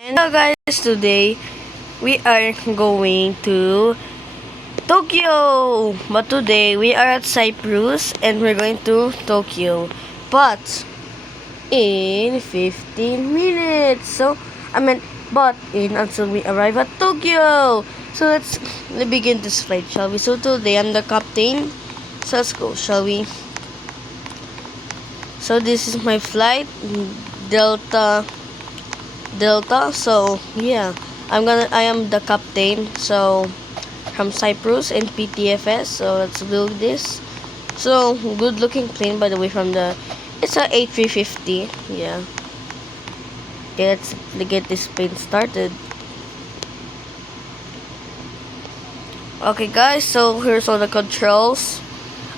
And guys, today we are going to Tokyo. But today we are at Cyprus and we're going to Tokyo. But in 15 minutes. But in until we arrive at Tokyo. So let's begin this flight, shall we? So today I'm the captain. So let's go, shall we? So this is my flight, Delta. So yeah, I am the captain. So from Cyprus and PTFS. So let's build this. So good looking plane, by the way. It's a A350. Yeah. Okay, let's get this plane started. Okay, guys. So here's all the controls.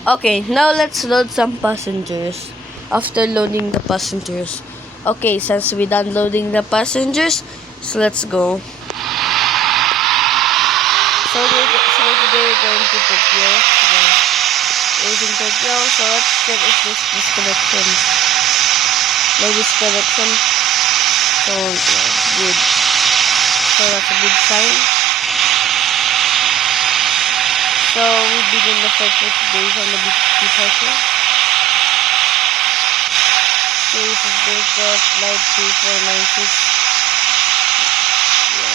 Okay, now let's load some passengers. After loading the passengers. Okay, since we done loading the passengers, so let's go. So today we're going to Tokyo. Yeah. We're in Tokyo, so let's check if this disconnection. No disconnection. So yeah, good. So that's a good sign. So we begin the flight for today from the departure. So this is Delta flight 2496. Yeah.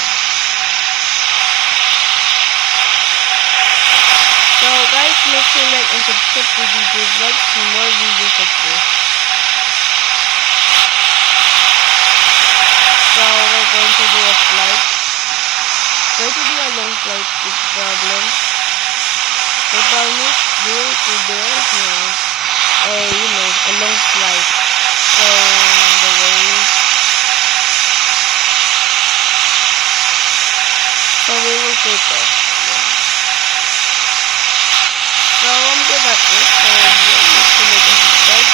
So guys, make sure like and subscribe to videos like for more videos like this. So we're going to do a flight. It's going to be a long flight with problems. The promise there to there, a long flight. So the way. So we will take off. Yeah. So I'm good at this. So yeah, need to make a subscribe.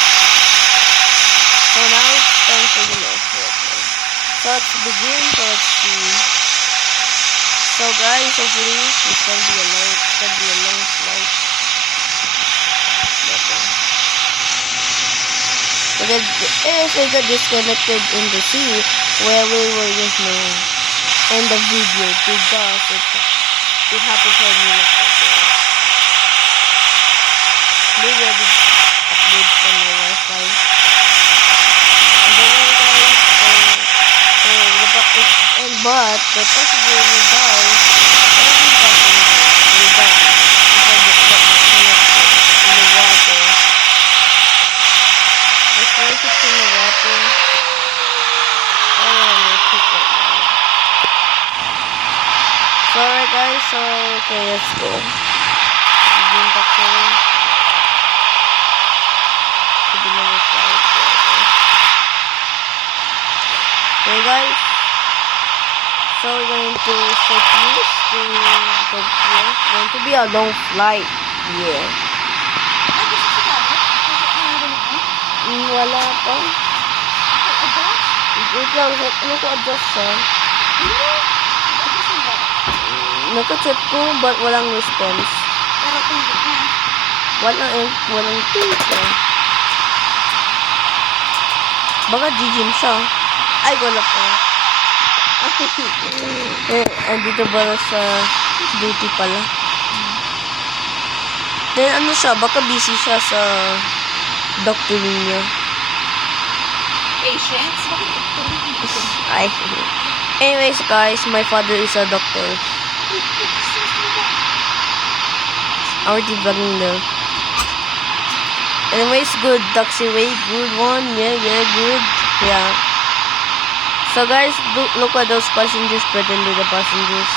So now it's time for the next one. So let's begin. So let's see. So guys, hopefully it's gonna be a long flight. Because if we get disconnected in the sea, where we will just know end the video because it happens for me like that. Maybe I did upload on my Wi-Fi. And then guys, but the passenger will die. Every passenger will die because the connected in the water. Let's place it in the water. I don't want to pick it now. So alright guys, so okay, let's go. Begin taxiing. To the number 5. Okay guys. So we're going to set this to Tokyo. It's going to be a long flight. Yeah. Wala pa. Wait lang. Ano ko adjust ha? Naka-check ko but walang response. Walang tilt. Baka G-Gym siya. Ay, wala pa. Andito ba sa duty pala? Then ano siya, baka busy siya sa doctor niya. Patients? Ay. Anyways guys, my father is a doctor. Already vlogging though. Anyways, good taxiway, good one. Yeah, good. Yeah. So guys, look at those passengers, pretend to the passengers.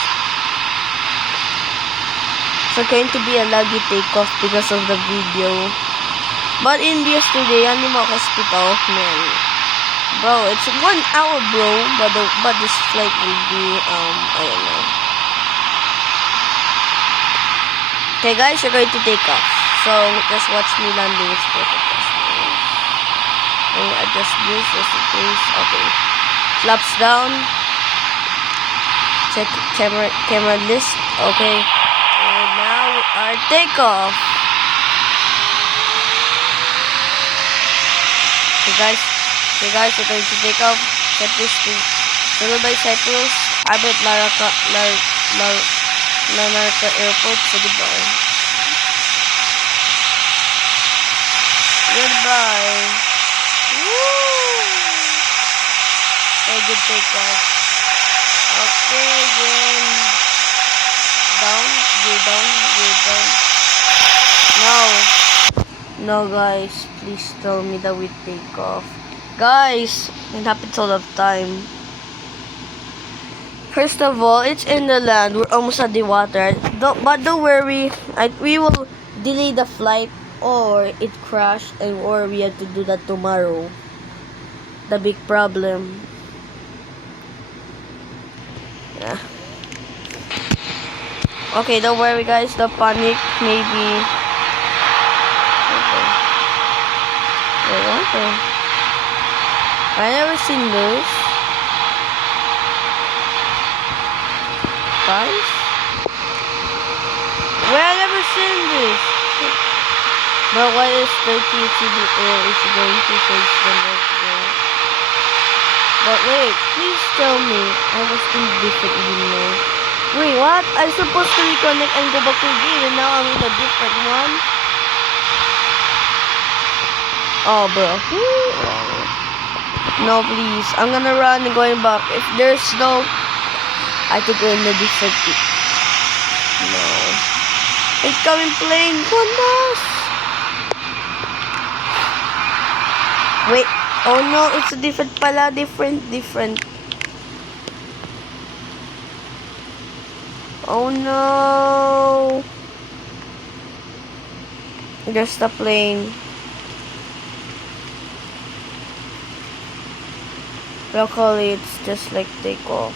So going to be a laggy takeoff because of the video. But in yesterday, Anima Hospital, man. Bro, it's 1 hour, bro. But this flight will be, I don't know. Okay guys, you're going to take off. So just watch me landing. It's perfect. Adjust this just in case. Okay. Flaps down. Check camera list. Okay. And now our takeoff. Okay guys, we're going to take off. Set this to Followed by Cyprus, Albert Larnaca Airport. So goodbye. Goodbye. Woo! Okay, good takeoff. Okay, then down, gear down. No, guys, please tell me that we take off. Guys, it happens all the time. First of all, it's in the land. We're almost at the water. But don't worry. We will delay the flight or it crashed or we have to do that tomorrow. The big problem. Yeah. Okay, don't worry guys. The panic maybe. Okay. Wait, what? I never seen this. Guys? Well, I never seen this. But what is Turkey to the air is going to face the North Pole? But wait, please tell me. I was in different email. Wait, what? I'm supposed to reconnect and go back to the game and now I'm in a different one? Oh, bro. No, please. I'm gonna run and going back. If there's no... I could go in a different... No. Incoming plane. Goodness. Wait. Oh no, it's a different pala. Different. Oh no. There's the plane. Luckily, it's just like takeoff.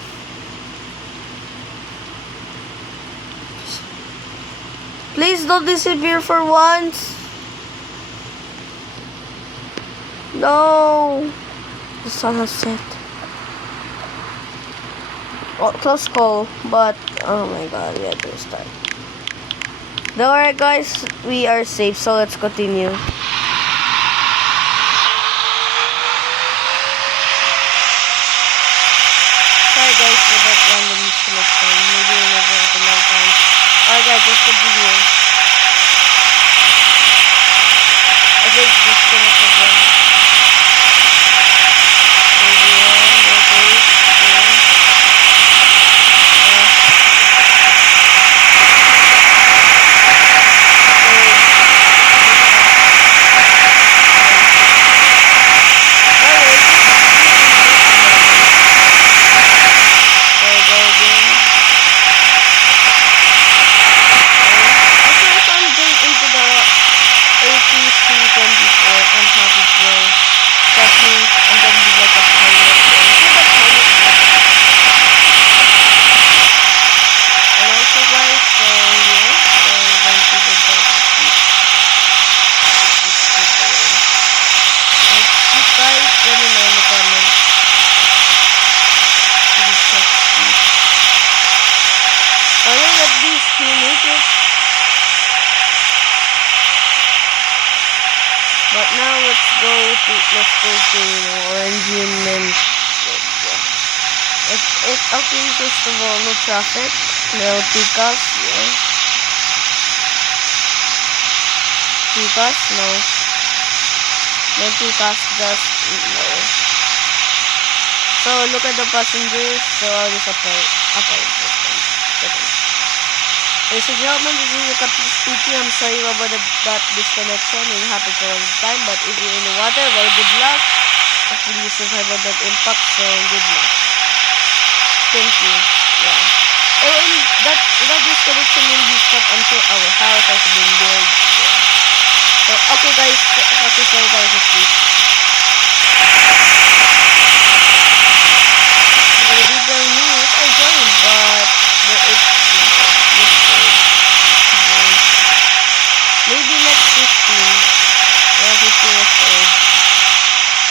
Please don't disappear for once. No. The sun has set. Oh, close call, but oh my god, we have to start. Don't worry guys, we are safe, so let's continue. Sorry guys for that random disconnection. Maybe we'll never happen another time. Alright guys, let's continue. I think disconnect again. But now let's go to arrangement. It's okay. First of all, no traffic, no pickups. Yeah. Pickups, no. No pickups, just no. So look at the passengers. So I'll just apply. Ladies and gentlemen, this is the captain speaking. I'm sorry about that disconnection. It happened for a time, but if you're in the water, well, good luck. Hopefully you survive on that impact, so good luck. Thank you. Yeah. And that disconnection will be stopped until our house has been built. Yeah. So, okay guys, okay, sorry guys, please. The video news I joined, but it's maybe next 15 or 15 years old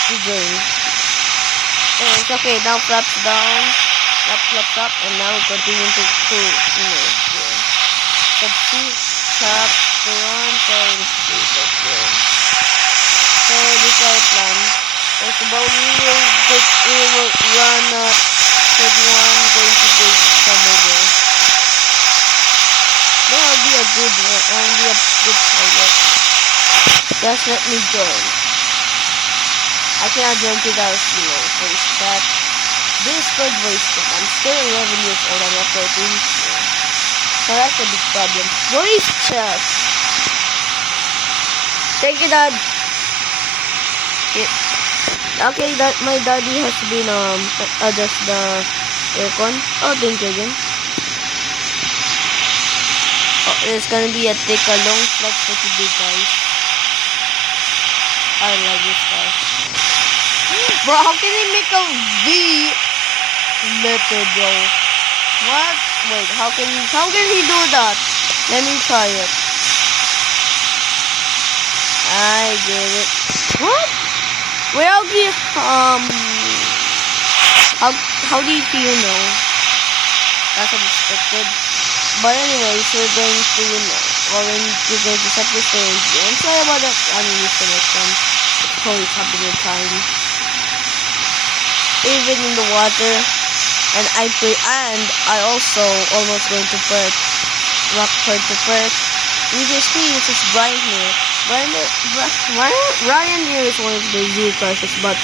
to join. Oh, it's okay, now flaps down, flaps up, and now we continue to yeah. Tap to run, so this is our plan. First of all, we will run 31 going to take somewhere there. Then I'll be a good one. I'll be a good pilot. Just let me join. I cannot join without voice chat. Discord voice chat. I'm still 11 years old. I'm not 13. So that's a big problem. Voice chat. Thank you, Dad. Okay, that my daddy has been adjust the aircon. Oh, thank you again. Oh, there's gonna be a long flight for today, guys. I like this guy. Bro, how can he make a V letter, bro? What? Wait, how can he do that? Let me try it. I get it. What? Well, how do you know? That's unexpected. But anyways, we're going to, we're going to set the stage. I'm sorry about that unused connection. It's always having a time. Even in the water. And I also almost going to Perth. Rockford to Perth. Which is me, which is Brian here. Ryan here is one of the zero crashes, but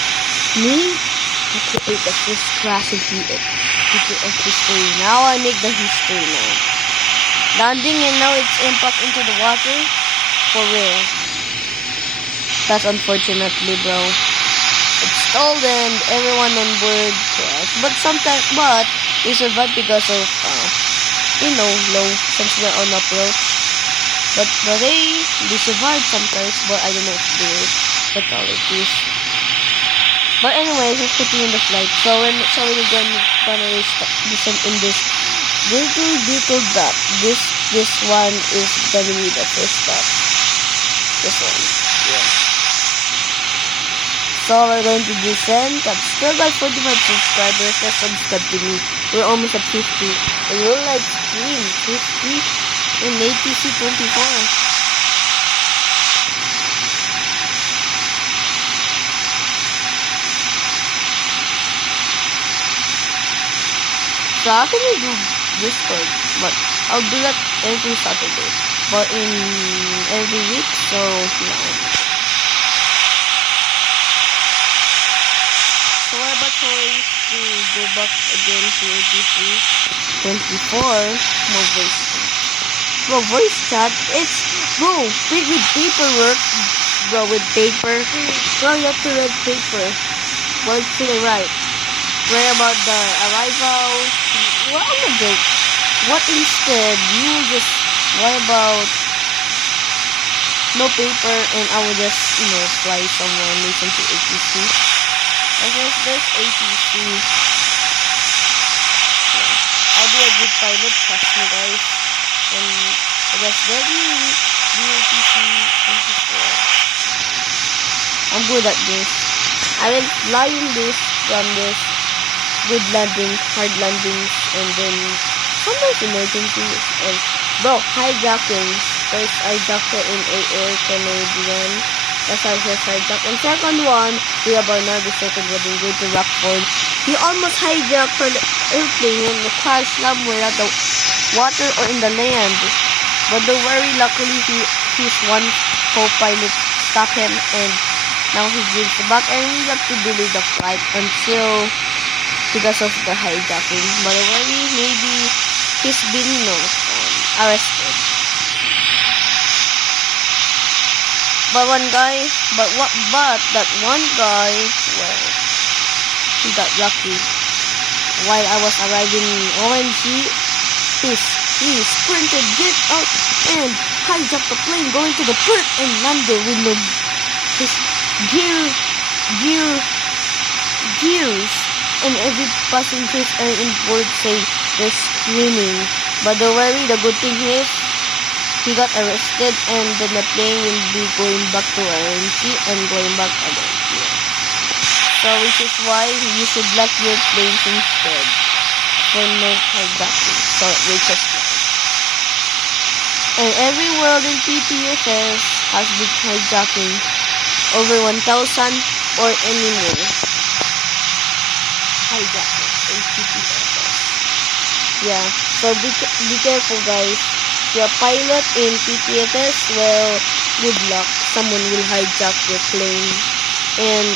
me, I create the first crash in PTF history. Now I make the history now. Landing and now it's impact into the water. For real. That's unfortunately, bro. It's stalled and everyone on board crashed. But we survived because of, low, since we're on approach. But they survived sometimes, but I don't know if they're fatalities. But anyways, let's continue the flight. So we're gonna descend in this little dot. This one is gonna be the first stop. This one, yeah. So we're going to descend. I've still got 45 subscribers. Let's subscribe to me. We're almost at 50. And we're live stream 50. In ATC 24. So how can we do Discord? But I'll do that every Saturday. But in every week, so no. So what about choice to go back again to ATC 24? More voice. Bro, voice chat, it's, bro, with paperwork, bro, with paper, bro, you have to read paper. What should I write? Write about the arrival, what am I joke? What instead, you just write about no paper and I will just, fly somewhere and listen to ATC. I guess there's ATC. I'll be a good pilot, trust me guys. And I guess DATC 24. I'm good at this. I will fly in this from this good landings, hard landings, and then sometimes emergencies. And bro, hijacking. First hijacker in Air Canadian. That's our first hijack. And second one, we have another second one in going to Rockford. He almost hijacked the airplane and crashed somewhere at the water or in the land, but don't worry, luckily his one co-pilot stopped him and now he gives back and we have to delay the flight until because of the hijacking. But don't worry, maybe he's been arrested. But that one guy, well, he got lucky. While I was arriving in OMG, he sprinted, get out, and hijacked the plane going to the port and landed with his gears, and every passengers are in board say they're screaming. But don't worry, the good thing is he got arrested and then the plane will be going back to RNG and going back again. Yeah. So which is why you should lock your planes instead for no hijacking. So which is why. And every world in PTFS has been hijacking over 1,000 or any more hijackers. 80 pesos. Yeah, so be careful, guys. If you're a pilot in PTFS, well, good luck. Someone will hijack your plane and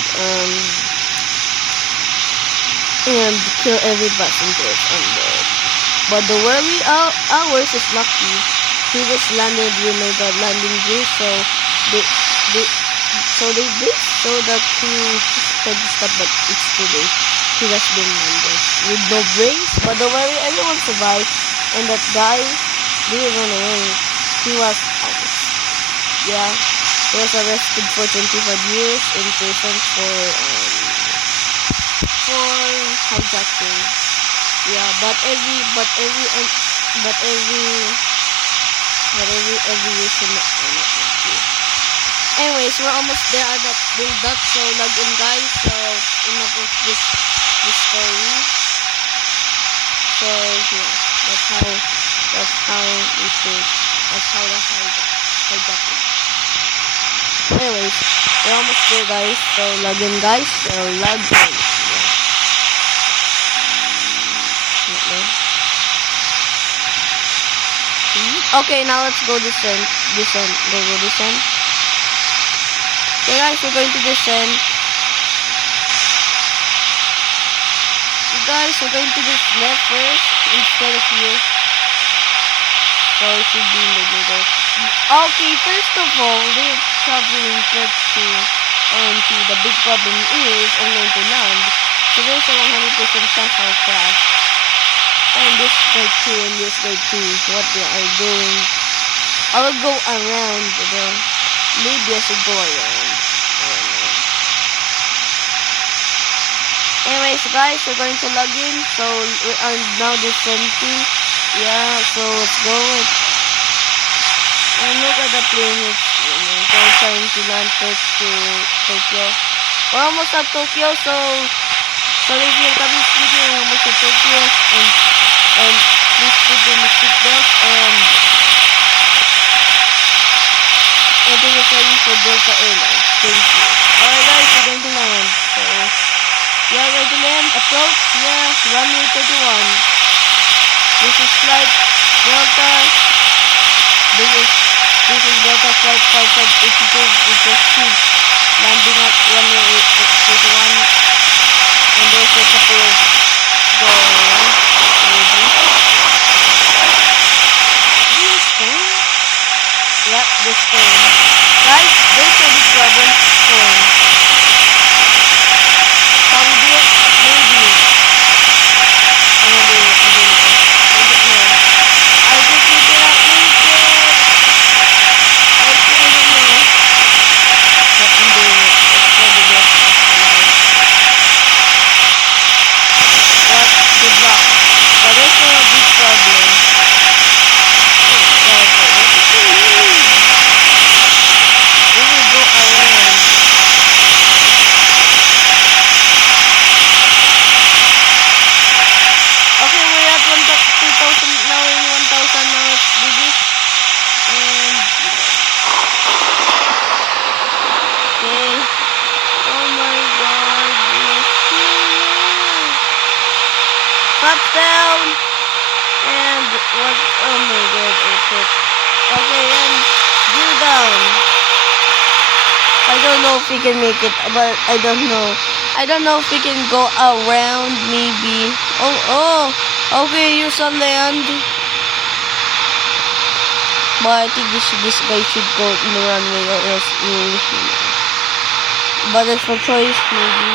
kill every passenger on board. But the worry ours is lucky. He just landed with my god landing gear, so they they did so that he tried to stop, but it's too late. He has been landed with no brakes, but don't worry, everyone survived. And that guy didn't run away. He was out. Yeah, he was arrested for 25 years in prison for hijacking. Yeah, but every reason not lucky. Anyways, we're almost there at that build-up, so log in, guys. So enough of this story. So yeah, that's how we think. That's how the hijacking. Anyways, we're almost there, guys. So log in, guys. So log in. Okay, now let's go descend. Go descend. Okay, guys, we're going to descend. Guys, we're going to this left first instead of here. So it should be in the middle. Okay, first of all, we're traveling to OMT. The big problem is I'm going to land. So there's a 100% chance I'll crash. And this guy 2 and this guy 2, what they are doing. I will go around, bro. Maybe I should go around. Anyways, guys, we're going to log in. So we are now descending. Yeah, so let's go. And look at the plane. It's trying to land first to Tokyo. We're almost at Tokyo, so if you're coming speaking, we're almost at Tokyo. And please put in the seatbelt and everything is ready for Delta Airlines. Thank you. Alright, guys, we're going to land. So yeah, ready to land. Approach. Yeah, runway 31. This is flight Delta. This is Delta flight 5582. It was landing at runway 31. And there's a couple of doors. Maybe. This thing? Yep, this thing. Guys, there's a big problem. Phone. Can we do it? Maybe. I'm gonna do it. I don't know. I think we cannot make it. I don't know. But I'm doing it. It's for the best of the life. But good luck. But there's a big problem. We will go around. Okay, we're at 2,000 now in 1,000 now. Let's do this. And okay. Oh my god. Touchdown. And what? Oh my god. Okay, and gear down. I don't know if we can make it, but I don't know. I don't know if we can go around, maybe. Oh, okay, use a land. But I think this guy should go in the runway or else we will. But there's no choice, maybe.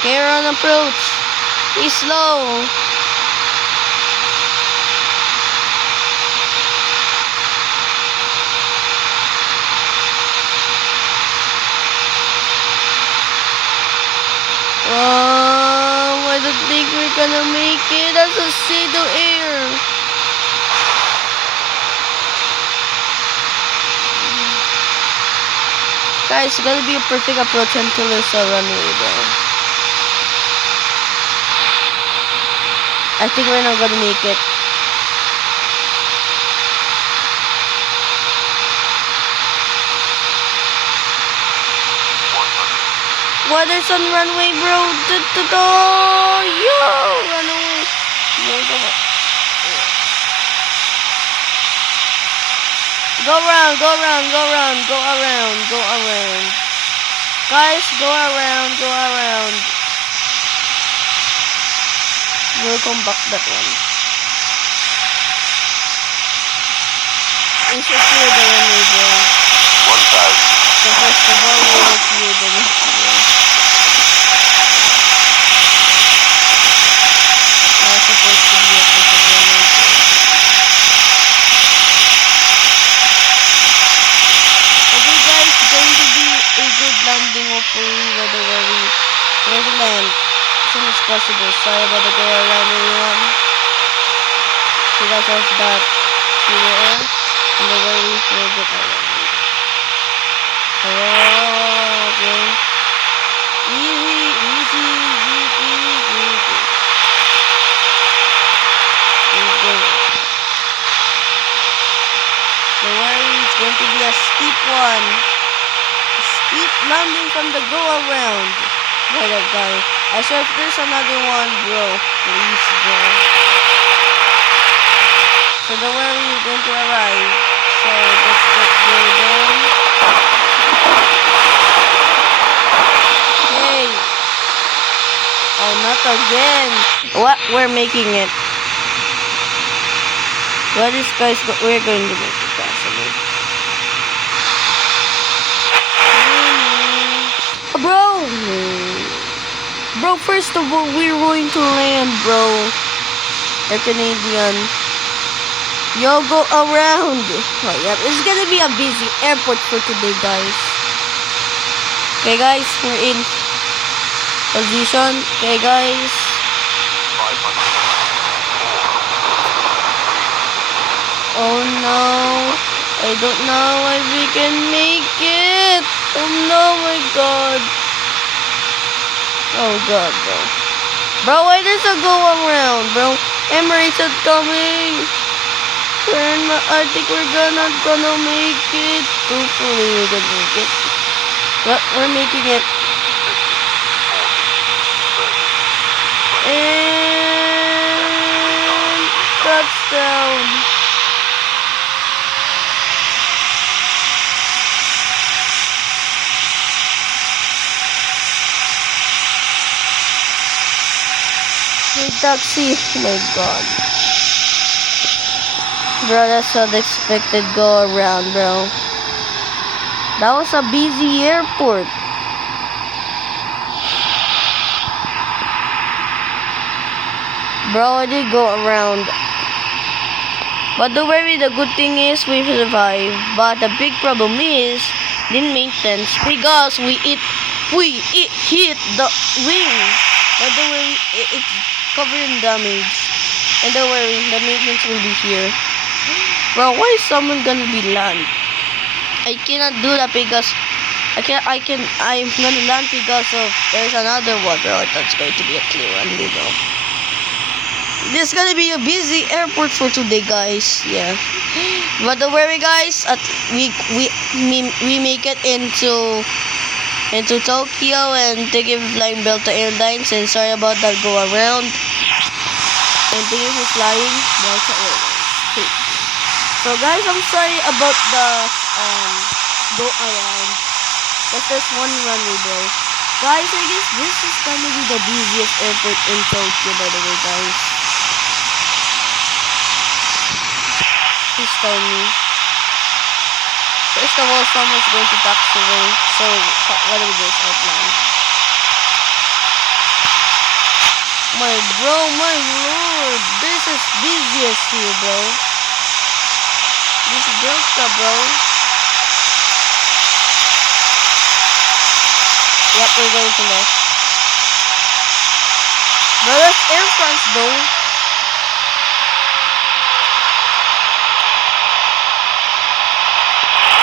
Okay, run approach. He's slow. I don't think we're gonna make it as a pseudo air. Guys, it's gonna be a perfect approach until there's a runway there. I think we're not gonna make it. Waterson runway, bro. Yo, run away. Yo, come on. Go around, go around, go around, go around, go around. Guys, go around, go around. We'll come back that one. We should clear the runway, bro. 1,000. So first of all, we will clear the runway. Not supposed to be a perfect runway. Okay guys, it's going to be a good landing hopefully, whether we're going to land as soon as possible. Sorry about the go around everyone. Because of that zero air and the way we will get around. Oh, okay. Easy, easy, easy, easy. Okay. Don't worry, it's going to be a steep one. A steep landing from the go around. By that guy. I swear if there's another one, bro. Please, bro. So don't worry, you're going to arrive. So let's go down. Okay. Oh, not again. What? We're making it. What is guys? We're going to make it possible. Bro! Bro, first of all, we're going to land, bro. They're Canadian. Yo, go around. Oh, yeah, it's gonna be a busy airport for today, guys. Okay, guys, we're in position. Okay, guys. 500. Oh no, I don't know if we can make it. Oh no, my God. Oh God, bro. Bro, why there's a go around, bro? Emirates are coming. I think we're not gonna make it. Hopefully we're gonna make it. But we're making it. 50, 40, 30, 20. And touchdown. Hey, taxi. Oh my God. Bro, that's unexpected go around, bro. That was a busy airport. Bro, I did go around. But don't worry, the good thing is we survived. But the big problem is the maintenance because we hit the wing. But don't worry, it's covered in damage. And don't worry, the maintenance will be here. Bro, why is someone gonna be land? I cannot do that because I'm gonna land because of there's another one, bro. That's going to be a clear one, bro. This is gonna be a busy airport for today, guys. Yeah, but don't worry, guys. We make it into Tokyo, and thank you for flying Delta Airlines. And sorry about that go around. And thank you for flying Delta Airlines. So guys, I'm sorry about the go around. That's just one runway, bro. Guys, I guess this is gonna be the busiest airport in Tokyo, by the way, guys. Please tell me. First of all, someone's going to taxi away. So what do we do? Outline. My bro, my lord, this is busiest here, bro. This is Delta, bro. Yep, we're going to left. Bro, that's Air France, though.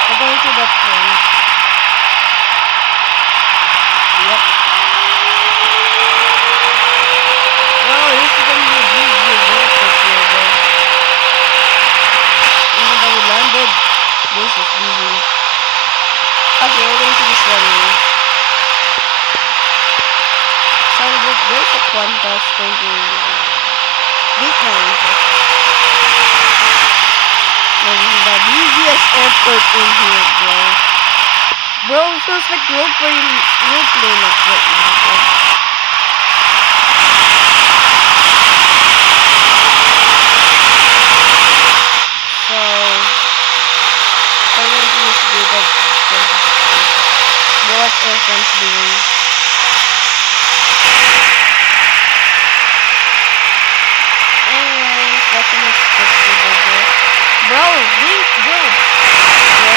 We're going to that one. Yep. Bro, this is gonna be a busy airport here, bro. Even though we landed, this is busy. Okay, we're going to this runway. There's a Qantas thinking. This one. There's the busiest airport in here, bro. Bro, it feels like roleplay like right now, bro. So, currently it's dated 26. What's Air France doing? Anyways, that's an expected, bro. Bro, wait, bro. Bro?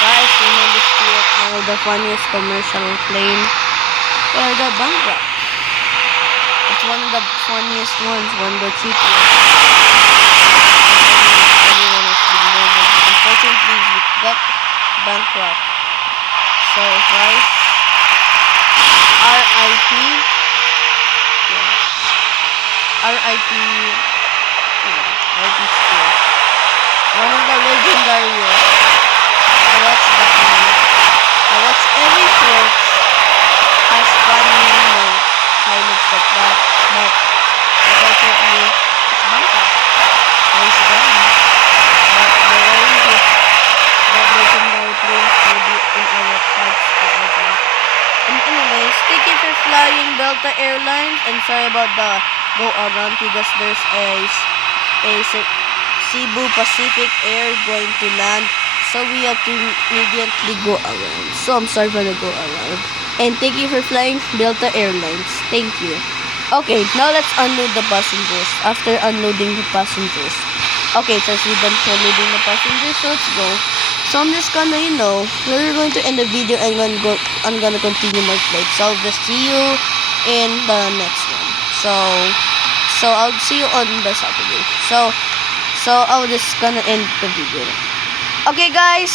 Guys, remember Spirit now the funniest commercial plane or the bankrupt. It's one of the funniest ones, one of the cheapest. Everyone has been murdered, but unfortunately we got bankrupt. So guys, RIP. Yeah. RIP. Yeah, RIP Spirit. One of the legendary. I watch that one. I watch every course has funny highlights like that, but unfortunately it's bankrupt. Nice gone. But the way that legendary place will be in our websites forever. And anyways, thank you for flying Delta Airlines, and sorry about the go around because there's a Cebu Pacific Air going to land. So we have to immediately go around. So I'm sorry for the go around. And thank you for flying Delta Airlines. Thank you. Okay, now let's unload the passengers. After unloading the passengers. Okay, so we're done unloading the passengers. So let's go. So I'm just gonna, we're going to end the video and I'm gonna continue my flight. So I'll just see you in the next one. So I'll see you on the Saturday. So I'll just gonna end the video. Okay guys,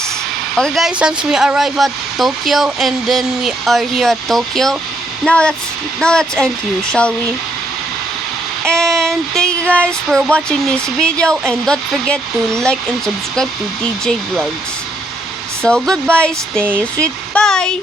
since we arrive at Tokyo and then we are here at Tokyo, now let's end here, shall we? And thank you guys for watching this video, and don't forget to like and subscribe to DJ Vlogs. So goodbye, stay sweet, bye!